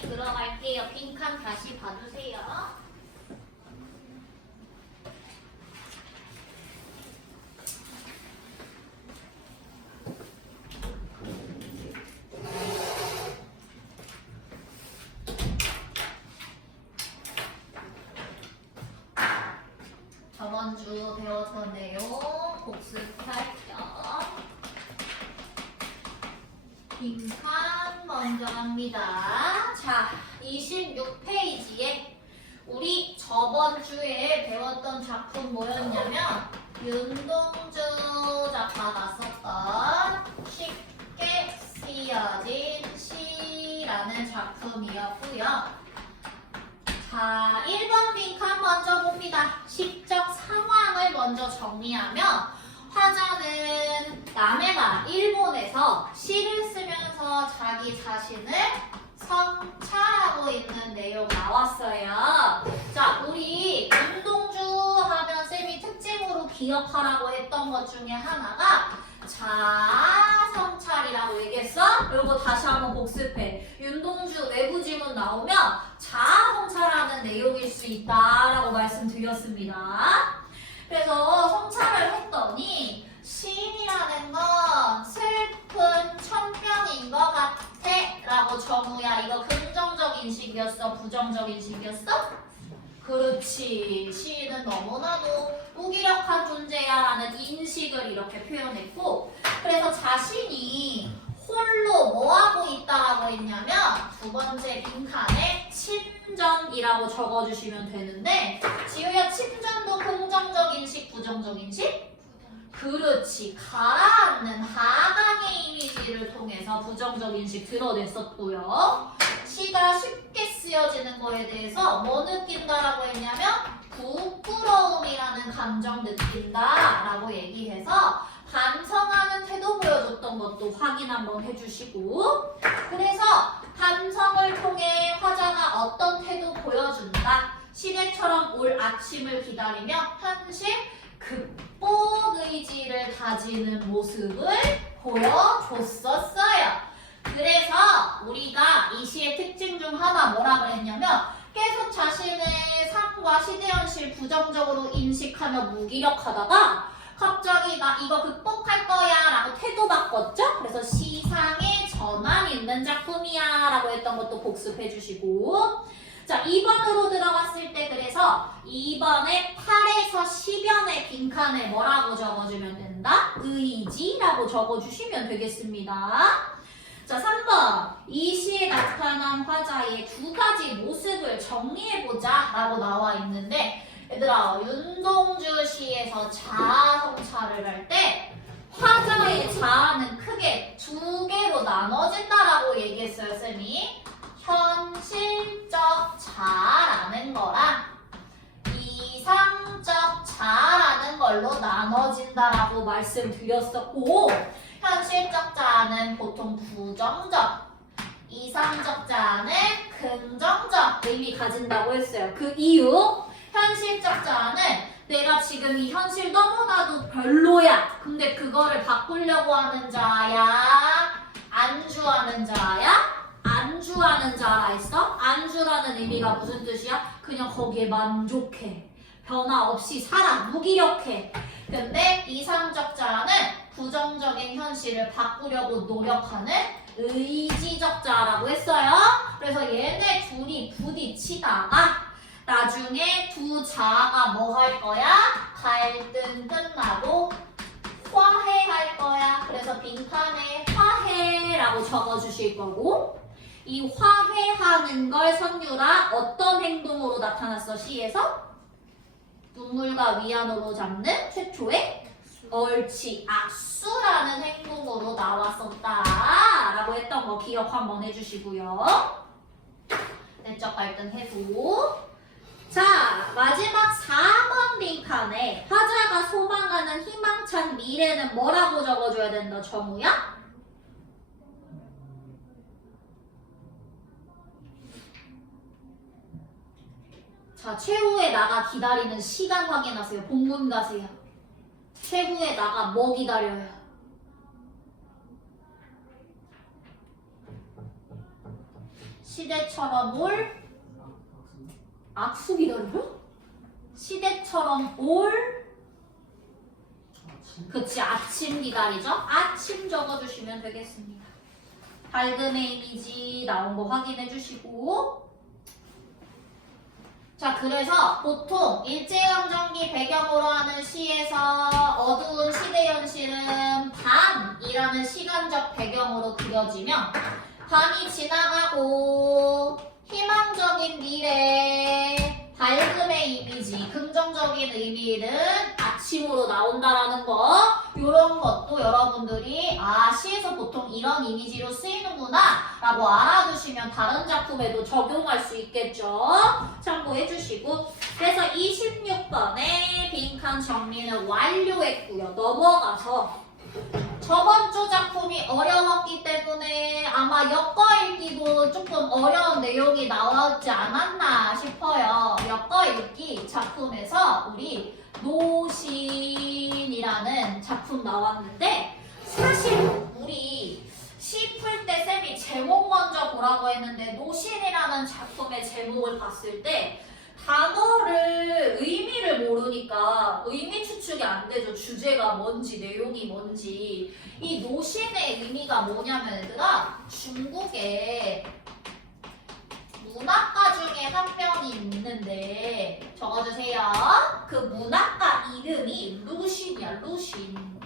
들어갈게요. 빈칸 다시 봐주세요. 저번 주 배웠던 내용 복습할 겸 빈칸 먼저 합니다. 자, 26페이지에 우리 저번 주에 배웠던 작품 뭐였냐면 윤동주 작가가 썼던 쉽게 쓰여진 시라는 작품이었고요. 자, 1번 빈칸 먼저 봅니다. 시적 상황을 먼저 정리하면 화자는 남해가 일본에서 시를 쓰면서 자기 자신을 성찰하고 있는 내용 나왔어요. 자, 우리 운동 기억하라고 했던 것 중에 하나가 자아 성찰이라고 얘기했어? 이거 다시 한번 복습해. 윤동주 외부 지문 나오면 자아 성찰하는 내용일 수 있다라고 말씀드렸습니다. 그래서 성찰을 했더니 시인이라는 건 슬픈 천명인 것 같아 라고 정우야 이거 긍정적 인 식이었어 부정적 인 식이었어? 그렇지. 시인은 너무나도 무기력한 존재야 라는 인식을 이렇게 표현했고 그래서 자신이 홀로 뭐하고 있다라고 했냐면 두 번째 빈칸에 침전이라고 적어주시면 되는데 지우야 침전도 긍정적 인 식 부정적 인 식? 그렇지. 가라앉는 하강의 이미지를 통해서 부정적 인 식 드러냈었고요. 시가 쉽게 쓰여지는 거에 대해서 뭐 느낀다라고 했냐면 부끄러움이라는 감정 느낀다라고 얘기해서 반성하는 태도 보여줬던 것도 확인 한번 해주시고 그래서 반성을 통해 화자가 어떤 태도 보여준다 시대처럼 올 아침을 기다리며 현실 극복 의지를 다지는 모습을 보여줬었어요. 그래서 우리가 이 시의 특징 중 하나 뭐라 그랬냐면 계속 자신의 삶과 시대 현실 부정적으로 인식하며 무기력하다가 갑자기 나 이거 극복할 거야 라고 태도 바꿨죠? 그래서 시상에 전환 있는 작품이야 라고 했던 것도 복습해 주시고 자 2번으로 들어갔을 때 그래서 2번에 8에서 10연의 빈칸에 뭐라고 적어주면 된다? 의지라고 적어주시면 되겠습니다. 자, 3번. 이 시에 나타난 화자의 두 가지 모습을 정리해보자 라고 나와 있는데 얘들아, 윤동주 시에서 자아 성찰을 할 때 화자의 자아는 크게 두 개로 나눠진다라고 얘기했어요, 쌤이. 현실적 자아라는 거랑 걸로 나눠진다라고 말씀드렸었고 현실적 자아는 보통 부정적 이상적 자아는 긍정적 의미 가진다고 했어요. 그 이유 현실적 자아는 내가 지금 이 현실 너무나도 별로야. 근데 그거를 바꾸려고 하는 자야? 안주하는 자야? 안주하는 자라 했어? 안주라는 의미가 무슨 뜻이야? 그냥 거기에 만족해. 변화 없이 살아. 무기력해. 근데 이상적 자는 부정적인 현실을 바꾸려고 노력하는 의지적 자라고 했어요. 그래서 얘네 둘이 부딪히다가 나중에 두 자아가 뭐 할 거야? 갈등 끝나고 화해할 거야. 그래서 빈칸에 화해라고 적어주실 거고 이 화해하는 걸 선유라 어떤 행동으로 나타났어 시에서? 눈물과 위안으로 잡는 최초의 옳지 악수라는 행동으로 나왔었다 라고 했던 거 기억 한번 해주시고요. 내적 갈등 해소. 자 마지막 4번 빈칸에 화자가 소망하는 희망찬 미래는 뭐라고 적어줘야 된다 정우야? 자, 최후에 나가 기다리는 시간 확인하세요. 본문 가세요. 최후에 나가 뭐 기다려요? 시대처럼 올 악수 기다려? 시대처럼 올 그치 아침 기다리죠? 아침 적어주시면 되겠습니다. 밝음의 이미지 나온 거 확인해 주시고 자 그래서 보통 일제강점기 배경으로 하는 시에서 어두운 시대 현실은 밤이라는 시간적 배경으로 그려지면 밤이 지나가고 희망적인 미래 밝음의 이미지 긍정적인 의미는 아침으로 나온다라는 거 이런 것도 여러분들이 아 시에서 보통 이런 이미지로 쓰이는구나 라고 알아두시면 다른 작품에도 적용할 수 있겠죠? 참고해 주시고. 그래서 26번에 빈칸 정리는 완료했고요. 넘어가서 저번 주 작품이 어려웠기 때문에 아마 엮어읽기도 조금 어려운 내용이 나왔지 않았나 싶어요. 엮어읽기 작품에서 우리 노신 이라는 작품 나왔는데 사실 우리 시 풀 때 쌤이 제목 먼저 보라고 했는데 노신이라는 작품의 제목을 봤을 때 단어를 의미를 모르니까 의미 추측이 안 되죠. 주제가 뭔지 내용이 뭔지 이 노신의 의미가 뭐냐면 얘들아 중국에 문학가 중에 한 명이 있는데 적어주세요. 그 문학가 이름이 루신이야 루신.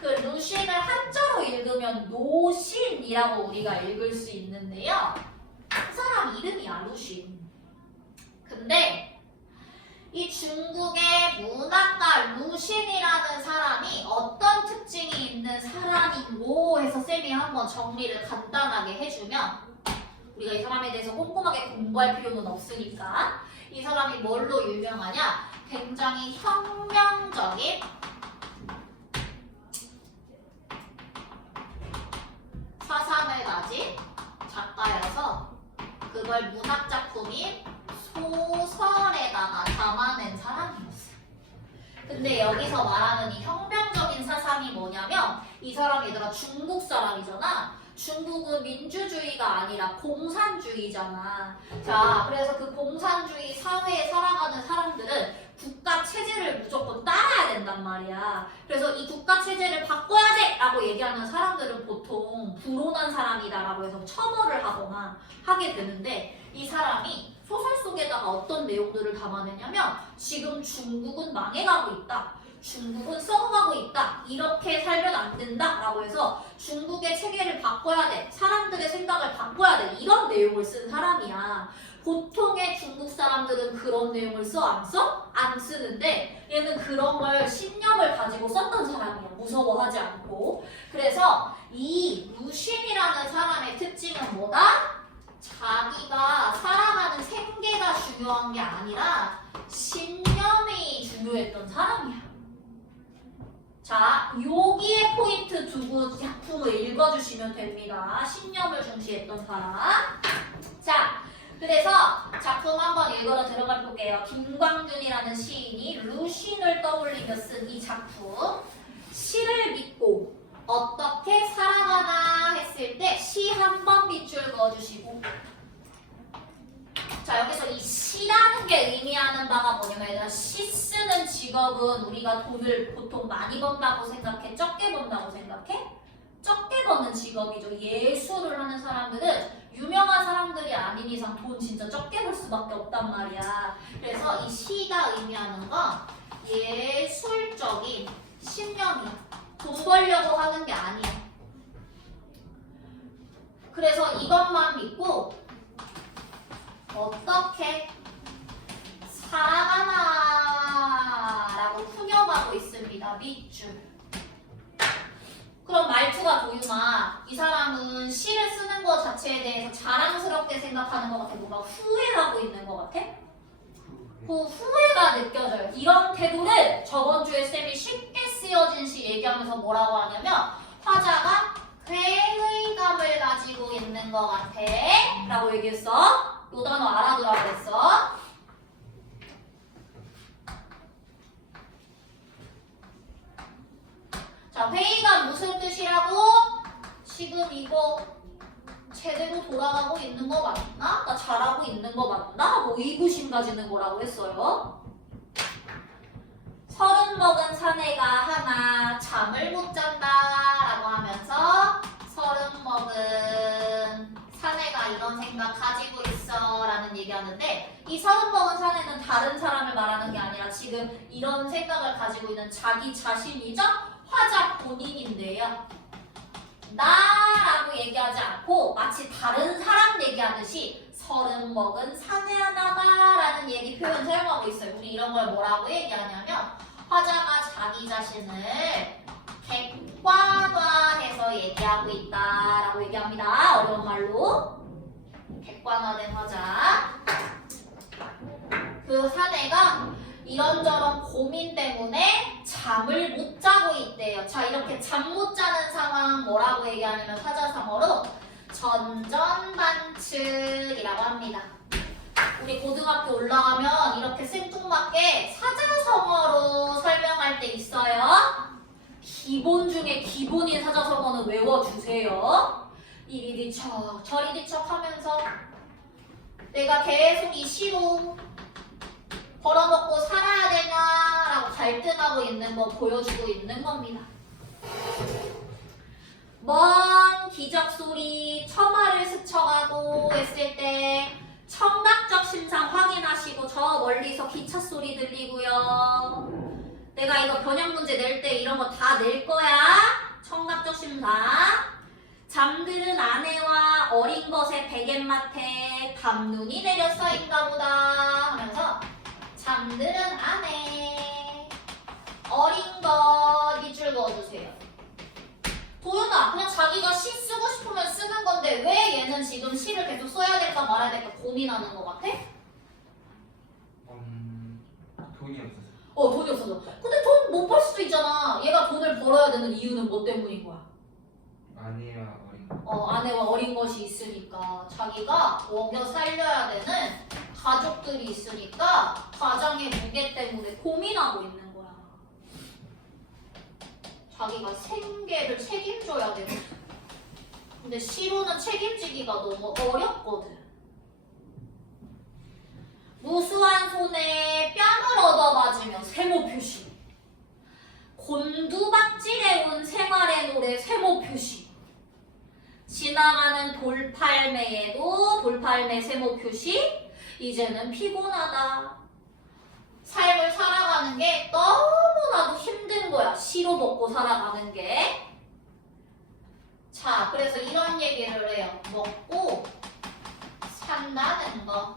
그 루신을 한자로 읽으면 노신이라고 우리가 읽을 수 있는데요. 그 사람 이름이야 루신. 근데 이 중국의 문학가 루신이라는 사람이 어떤 특징이 있는 사람이고 해서 쌤이 한번 정리를 간단하게 해주면 우리가 이 사람에 대해서 꼼꼼하게 공부할 필요는 없으니까 이 사람이 뭘로 유명하냐 굉장히 혁명적인 사상을 가진 작가여서 그걸 문학 작품인 소설에다가 담아낸 사람이었어요. 근데 여기서 말하는 이 혁명적인 사상이 뭐냐면 이 사람 얘들아 중국 사람이잖아. 중국은 민주주의가 아니라 공산주의잖아. 자, 그래서 그 공산주의 사회에 살아가는 사람들은 국가 체제를 무조건 따라야 된단 말이야. 그래서 이 국가 체제를 바꿔야 돼! 라고 얘기하는 사람들은 보통 불온한 사람이다라고 해서 처벌을 하거나 하게 되는데 이 사람이 소설 속에다가 어떤 내용들을 담아내냐면 지금 중국은 망해가고 있다. 중국은 썩어가고 있다. 이렇게 살면 안 된다. 라고 해서 중국의 체계를 바꿔야 돼. 사람들의 생각을 바꿔야 돼. 이런 내용을 쓴 사람이야. 보통의 중국 사람들은 그런 내용을 써? 안 써? 안 쓰는데 얘는 그런 걸 신념을 가지고 썼던 사람이야. 무서워하지 않고. 그래서 이 루신이라는 사람의 특징은 뭐다? 자기가 살아가는 생계가 중요한 게 아니라 신념이 중요했던 사람이야. 자, 여기에 포인트 두고 작품을 읽어주시면 됩니다. 신념을 중시했던 사람. 자, 그래서 작품 한번 읽으러 들어가 볼게요. 김광준이라는 시인이 루신을 떠올리며 쓴 이 작품. 시를 믿고 어떻게 살아가나 했을 때 시 한 번 밑줄 그어주시고 자 여기서 이 시라는 게 의미하는 바가 뭐냐면 얘들아 시 쓰는 직업은 우리가 돈을 보통 많이 번다고 생각해? 적게 번다고 생각해? 적게 버는 직업이죠. 예술을 하는 사람들은 유명한 사람들이 아닌 이상 돈 진짜 적게 벌 수밖에 없단 말이야. 그래서 이 시가 의미하는 건 예술적인 신념이야. 돈 벌려고 하는 게 아니야. 그래서 이것만 믿고 어떻게 살아가나라고 풀려가고 있습니다. 밑줄. 그럼 말투가 도윤아 이 사람은 시를 쓰는 것 자체에 대해서 자랑스럽게 생각하는 것 같아 뭔가 후회하고 있는 것 같아? 그 후회가 느껴져요. 이런 태도를 저번 주에 쌤이 쉽게 쓰여진 시 얘기하면서 뭐라고 하냐면 화자가 회의감을 가지고 있는 것 같아 라고 얘기했어. 요 단어 알아두라 그랬어. 자, 회의가 무슨 뜻이라고? 지금 이거 제대로 돌아가고 있는 거 맞나? 나 잘하고 있는 거 맞나? 뭐 의구심 가지는 거라고 했어요. 서른 먹은 사내가 하나 잠을 못잔다라고 하면서 서른 먹은 사내가 이런 생각 가지고 있어라는 얘기하는데 이 서른 먹은 사내는 다른 사람을 말하는 게 아니라 지금 이런 생각을 가지고 있는 자기 자신이죠 화자 본인인데요. 나라고 얘기하지 않고 마치 다른 사람 얘기하듯이 서른 먹은 사내 하나다라는 얘기 표현 사용하고 있어요. 우리 이런 걸 뭐라고 얘기하냐면 화자가 자기 자신을 객관화해서 얘기하고 있다라고 얘기합니다. 어려운 말로 객관화된 화자. 그 사내가 이런저런 고민 때문에 잠을 못 자고 있대요. 자, 이렇게 잠 못 자는 상황 뭐라고 얘기하냐면 사자성어로 전전반측이라고 합니다. 우리 고등학교 올라가면 이렇게 생뚱맞게 사자성어로 설명할 때 있어요. 기본 중에 기본인 사자성어는 외워주세요. 이리리 척, 저리리 척 하면서 내가 계속 이 시로 벌어먹고 살아야 되냐라고 갈등하고 있는 거 보여주고 있는 겁니다. 먼 기적 소리 처마를 스쳐가고 했을 때 청각적 심상 확인하시고 저 멀리서 기차 소리 들리고요. 내가 이거 변형 문제 낼 때 이런 거 다 낼 거야. 청각적 심상. 잠들은 아내와 어린 것의 베갯마트에 담눈이 내려 쌓인가 보다 하면서 잠들은 아내 어린 것 밑줄 그어주세요. 도윤아 그냥 자기가 시 쓰고 싶으면 쓰는 건데 왜 얘는 지금 시를 계속 써야 될까 말아야 될까 고민하는 것 같아? 음, 돈이 없어서 어 돈이 없어서 근데 돈 못 벌 수도 있잖아 얘가 돈을 벌어야 되는 이유는 뭐 때문인 거야? 아내와 어린 거. 어 아내와 어린 것이 있으니까 자기가 먹여 살려야 되는 가족들이 있으니까 가장의 무게 때문에 고민하고 있는 거야. 자기가 생계를 책임져야 되거든 근데 시로는 책임지기가 너무 어렵거든. 무수한 손에 뺨을 얻어맞으며 세모 표시. 곤두박질해 온 생활의 노래 세모 표시 지나가는 돌팔매에도 돌팔매 세모 표시 이제는 피곤하다 삶을 살아가는 게 너무나도 힘든 거야 시로 먹고 살아가는 게 자, 그래서 이런 얘기를 해요. 먹고 산다는 거.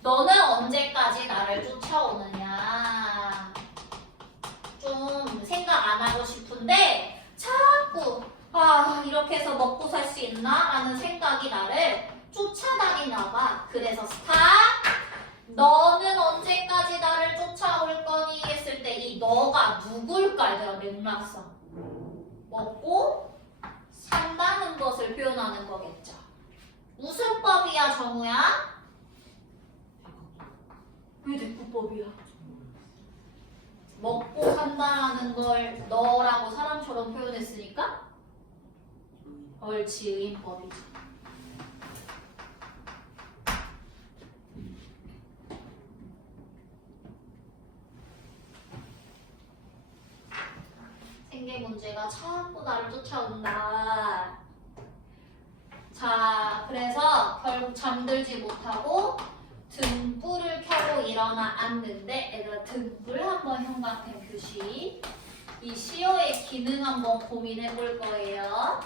너는 언제까지 나를 쫓아오느냐. 좀 생각 안 하고 싶은데 자꾸 아 이렇게 해서 먹고 살 수 있나? 라는 생각이 나를 쫓아다니나 봐. 그래서 스탑. 너는 언제까지 나를 쫓아올 거니? 했을 때 이 너가 누굴까? 얘들아 맥락상. 먹고 산다는 것을 표현하는 거겠죠. 무슨 법이야, 정우야? 왜 대꾸법이야? 먹고 산다라는 걸 너라고 사람처럼 표현했으니까 옳지, 의인법이지. 생계 문제가 자꾸 나를 쫓아온다. 자, 그래서 결국 잠들지 못하고 등불을 켜고 일어나 앉는데 얘들아 등불 한번 형광펜 표시 이 시어의 기능 한번 고민해 볼 거예요.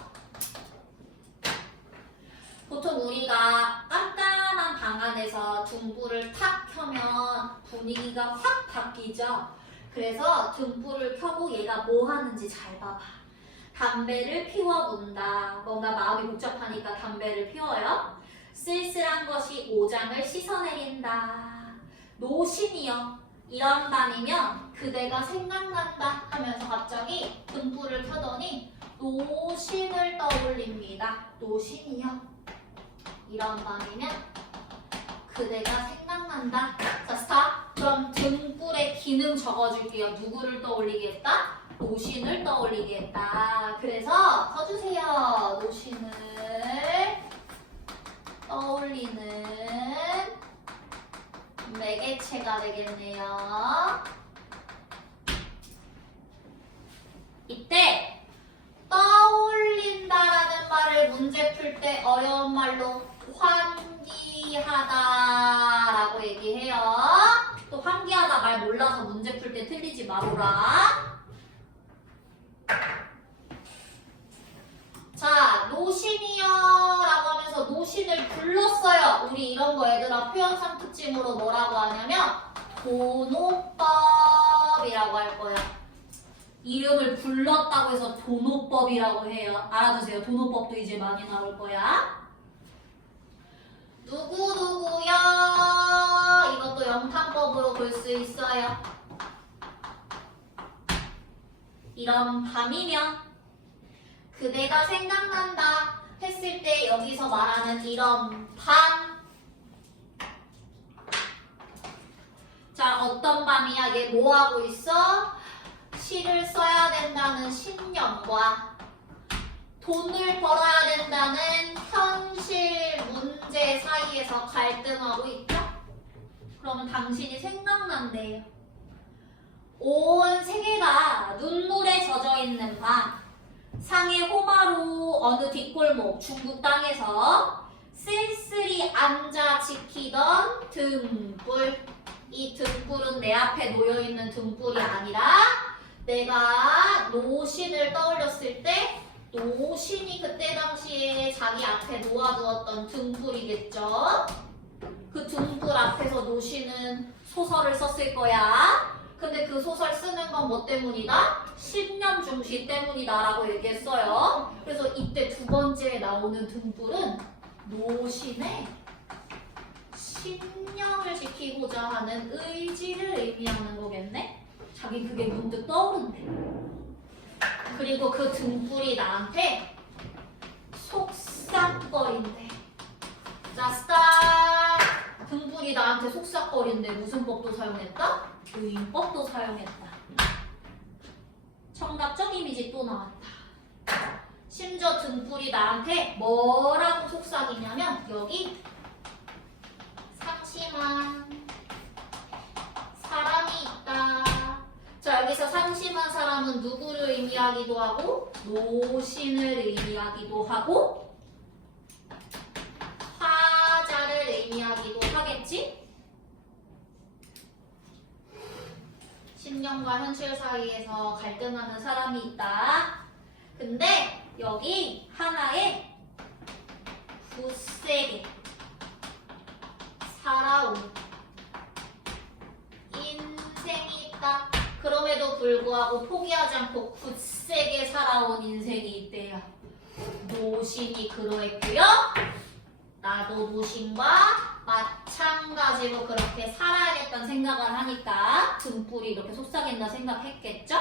보통 우리가 깜깜한 방 안에서 등불을 탁 켜면 분위기가 확 바뀌죠. 그래서 등불을 켜고 얘가 뭐 하는지 잘 봐봐. 담배를 피워 문다. 뭔가 마음이 복잡하니까 담배를 피워요. 쓸쓸한 것이 오장을 씻어내린다. 노신이여. 이런 밤이면 그대가 생각난다 하면서 갑자기 등불을 켜더니 노신을 떠올립니다. 노신이여. 이런 밤이면 그대가 생각난다. 자, 스탑. 그럼 등불의 기능 적어줄게요. 누구를 떠올리게 했다? 노신을 떠올리게 했다. 그래서 써주세요. 노신을 떠올리는 매개체가 되겠네요. 이때 떠올린다라는 말을 문제 풀 때 어려운 말로 환기하다라고 얘기해요. 또 환기하다 말 몰라서 문제 풀 때 틀리지 마보라. 자, 노신이여라고 하면서 노신을 불렀어요. 우리 이런 거 얘들아 표현상 특징으로 뭐라고 하냐면 도노법이라고 할 거예요. 이름을 불렀다고 해서 도노법이라고 해요. 알아두세요. 도노법도 이제 많이 나올 거야. 누구누구요? 이것도 영탄법으로 볼 수 있어요. 이런 밤이면 그대가 생각난다 했을 때 여기서 말하는 이런 밤. 자, 어떤 밤이야? 얘 뭐 하고 있어? 시를 써야 된다는 신념과 돈을 벌어야 된다는 현실 문제 사이에서 갈등하고 있죠? 그러면 당신이 생각난대요. 온 세계가 눈물에 젖어 있는 밤. 상해 호마로 어느 뒷골목 중국 땅에서 쓸쓸히 앉아 지키던 등불. 이 등불은 내 앞에 놓여 있는 등불이 아니라 내가 노신을 떠올렸을 때 노신이 그때 당시에 자기 앞에 놓아두었던 등불이겠죠. 그 등불 앞에서 노신은 소설을 썼을 거야. 근데 그 소설 쓰는 건 뭐 때문이다? 신념 중시 때문이다 라고 얘기했어요. 그래서 이때 두 번째에 나오는 등불은 노신의 신념을 지키고자 하는 의지를 의미하는 거겠네? 자기 그게 문득 떠오른대. 그리고 그 등불이 나한테 속삭거린대. 자, 스탑! 등불이 나한테 속삭거린대. 무슨 법도 사용했다? 교인법도 사용했다. 청각적 이미지 또 나왔다. 심지어 등불이 나한테 뭐라고 속삭이냐면 여기 상심한 심한 사람은 누구를 의미하기도 하고, 노신을 의미하기도 하고, 화자를 의미하기도 하겠지? 신념과 현실 사이에서 갈등하는 사람이 있다. 근데 여기 하나의 굳세게 살아온 인생이 있다. 그럼에도 불구하고 포기하지 않고 굳세게 살아온 인생이 있대요. 노신이 그러했고요. 나도 노신과 마찬가지로 그렇게 살아야겠다는 생각을 하니까 등불이 이렇게 속삭인다 생각했겠죠?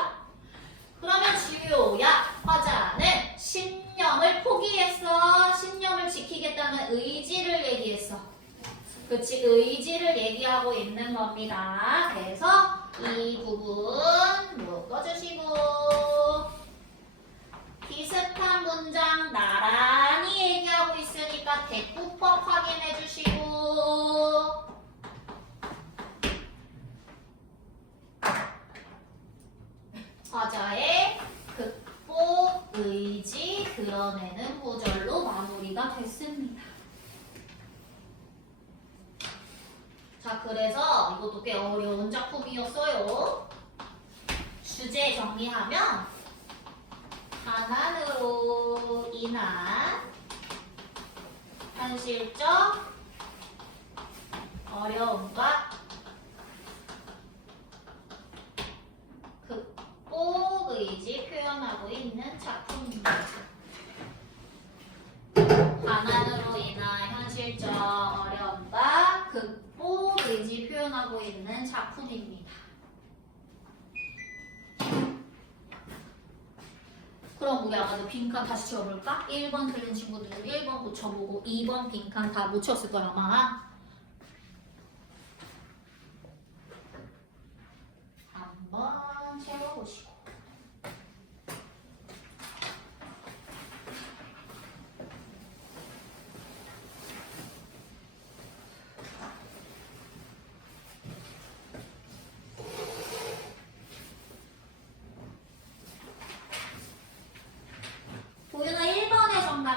그러면 지효야 화자는 신념을 포기했어. 신념을 지키겠다는 의지를 얘기했어. 그치 의지를 얘기하고 있는 겁니다. 그래서 이 부분 묶어주시고 비슷한 문장 나란히 얘기하고 있으니까 대꾸법 확인해 주시고 화자의 극복 의지 드러내는 구절로 마무리가 됐습니다. 자, 그래서 이것도 꽤 어려운 작품이었어요. 주제 정리하면 가난으로 인한 현실적 어려움과 극복 의지 표현하고 있는 작품입니다. 가난으로 인한 현실적 의지 표현하고 있는 작품입니다. 그럼 우리 아가도 빈칸 다시 채워볼까? 1번 틀린 친구들 1번 고쳐보고 2번 빈칸 다 못 채웠을 거야 아마 한번 채워보시고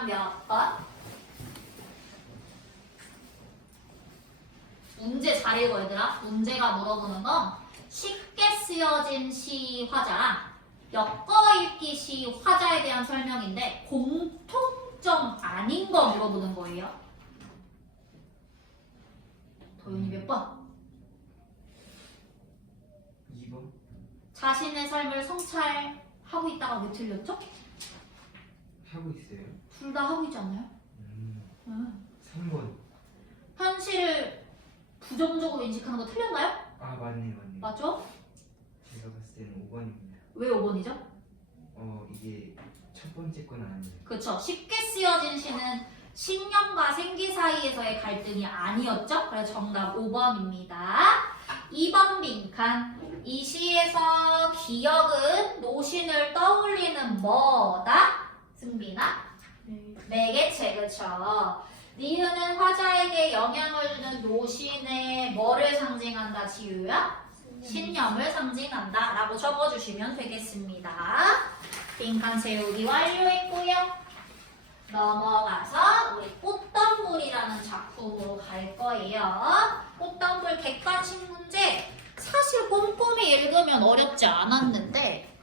빈칸 몇 번? 문제 잘 읽어 얘들아. 문제가 물어보는 건 쉽게 쓰여진 시 화자랑 엮어읽기 시 화자에 대한 설명인데 공통점 아닌 거 물어보는 거예요. 도윤이 몇 번? 2번? 자신의 삶을 성찰하고 있다가 왜 틀렸죠? 하고 있어요? 둘 다 하고 있지 않나요? 음, 응. 3번. 현실을 부정적으로 인식하는 거 틀렸나요? 아, 맞네, 맞네. 맞죠? 제가 봤을 때는 5번입니다. 왜 5번이죠? 어, 이게 첫 번째 건 아니에요. 그렇죠. 쉽게 쓰여진 시는 신념과 생기 사이에서의 갈등이 아니었죠? 그래서 정답 5번입니다. 2번 빈칸. 이 시에서 기억은 노신을 떠올리는 뭐다? 승빈아? 매개체, 그쵸? 니은은 화자에게 영향을 주는 노신의 뭐를 상징한다, 지우야? 신념을 상징한다 라고 적어주시면 되겠습니다. 빈칸 세우기 완료했고요. 넘어가서 우리 꽃덤불이라는 작품으로 갈 거예요. 꽃덤불 객관식 문제 사실 꼼꼼히 읽으면 어렵지 않았는데